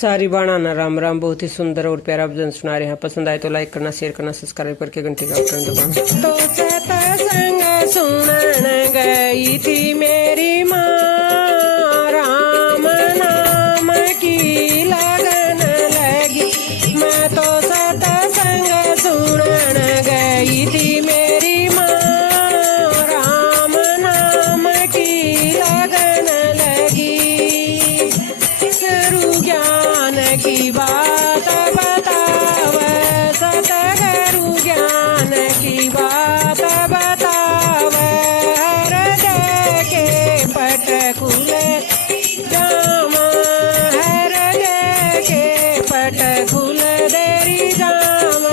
सारी बाणाना राम राम। बहुत ही सुंदर और प्यारा भजन सुना रहे हैं। पसंद आए तो लाइक करना, शेयर करना, सब्सक्राइब करके घंटी का बटन दबाना। तो सत्संग सुनन गई थी मेरी माँ, राम नाम की लगन लगी। मैं तो सत्संग सुनन गई थी मेरी माँ, राम नाम की लगन लगी। गुरु ज्ञान की बात बताव, सतगुरु ज्ञान की बात बताव। हृदय के पट खुले जाम, हृदय के पट खुल देरी जाम।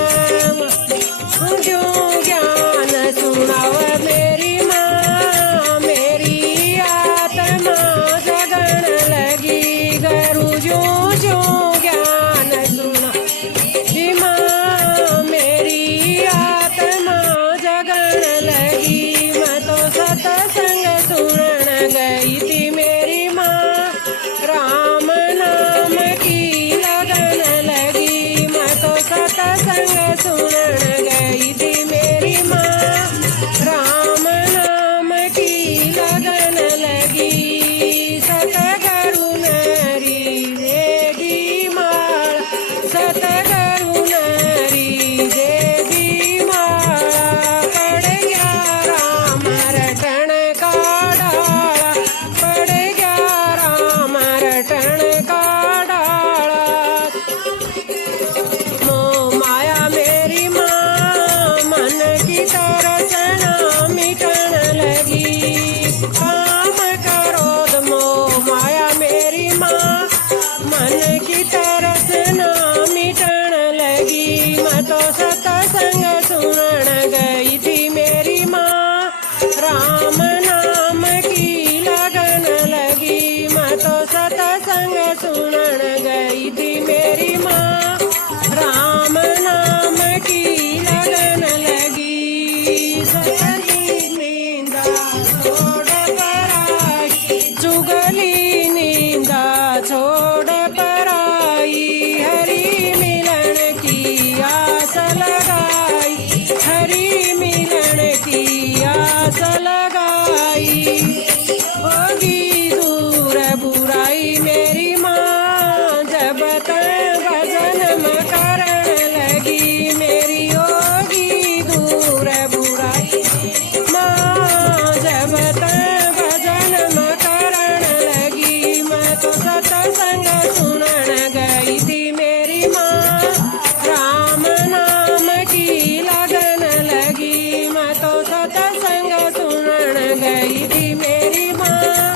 जो ज्ञान सुनाव मेरी माँ, मेरी आत्मा जगन लगी। गुरु जो जो ज्ञान सुना माँ, मेरी आत्मा जगन लगी। मैं तो सत्संग सुनन गई थी मेरी माँ, राम नाम की लगन लगी। मैं तो सत्संग सुनन गई थी मेरी माँ, राम नाम की लगन लगी। सतगुरु नरी देदी माला, सतगुरु नरी देदी माला। पड़ गया राम रटन का डाला, पड़ गया राम रटन का डाला। मोह माया मेरी माँ, मन की तरसना मिटन लगी। काम क्रोध मोह माया मेरी माँ, मन की तरसना मिटन लगी। मैं तो सत्संग सुनन गई थी मेरी माँ, राम नाम की लगन लगी। मैं तो सत्संग सुनन गई थी मेरी माँ, राम नाम की लगन लगी। सगली नींदा छोड़ पराई, चुगली नींदा छोड़ पराई। हरि मिलन की आस लगाई, हरि मिलन की आस लगाई। होगी दूर बुराई मेरी माँ, जब तक भजन करन लगी। मेरी होगी दूर बुराई माँ, जब तक भजन करन लगी। मैं तो सत्संग सुनन गई थी मेरी माँ, राम नाम की लगन लगी। मैं तो सत्संग सुनन गई थी मेरी माँ,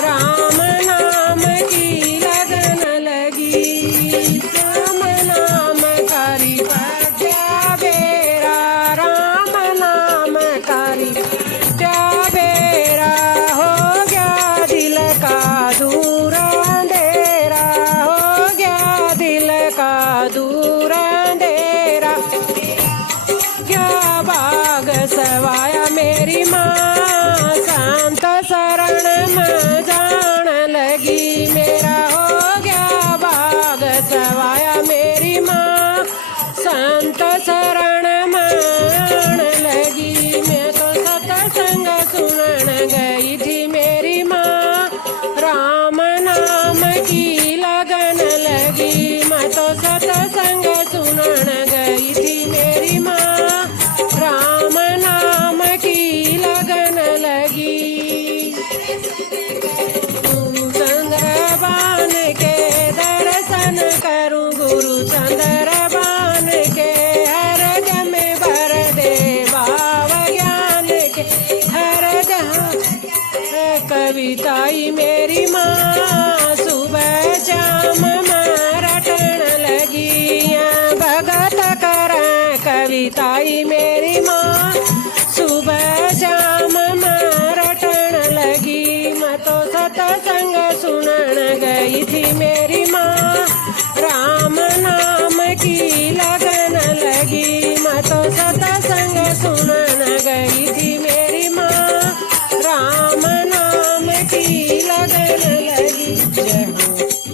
राम नाम की लगन लगी। राम नाम करी पट्या बेरा, राम नाम करी पट्या बेरा। हो गया दिल का दूर अंधेरा, हो गया दिल का दूर अंधेरा। क्या बाग सवाया मेरी माँ, शांत शरण में जान लगी। मेरा हो गया बाग सवाया मेरी माँ, शांत शरण में जान लगी। मैं तो सत्संग सुनन गई थी मेरी माँ, राम नाम की लगन लगी। मैं तो सत्संग सुनन गई थी मेरी माँ, राम नाम की लगन लगी। गुरु चंद्रबान के दर्शन करूं, गुरु चंद्रबान के हृदय में भर दे भाव ज्ञान के। हृदय कविताई मेरी माँ, सुबह शाम रटन लगी। भगत कर कविताई मेरी माँ, सुबह शाम रटन लगी। मैं तो सत्संग सुनन गई थी मेरी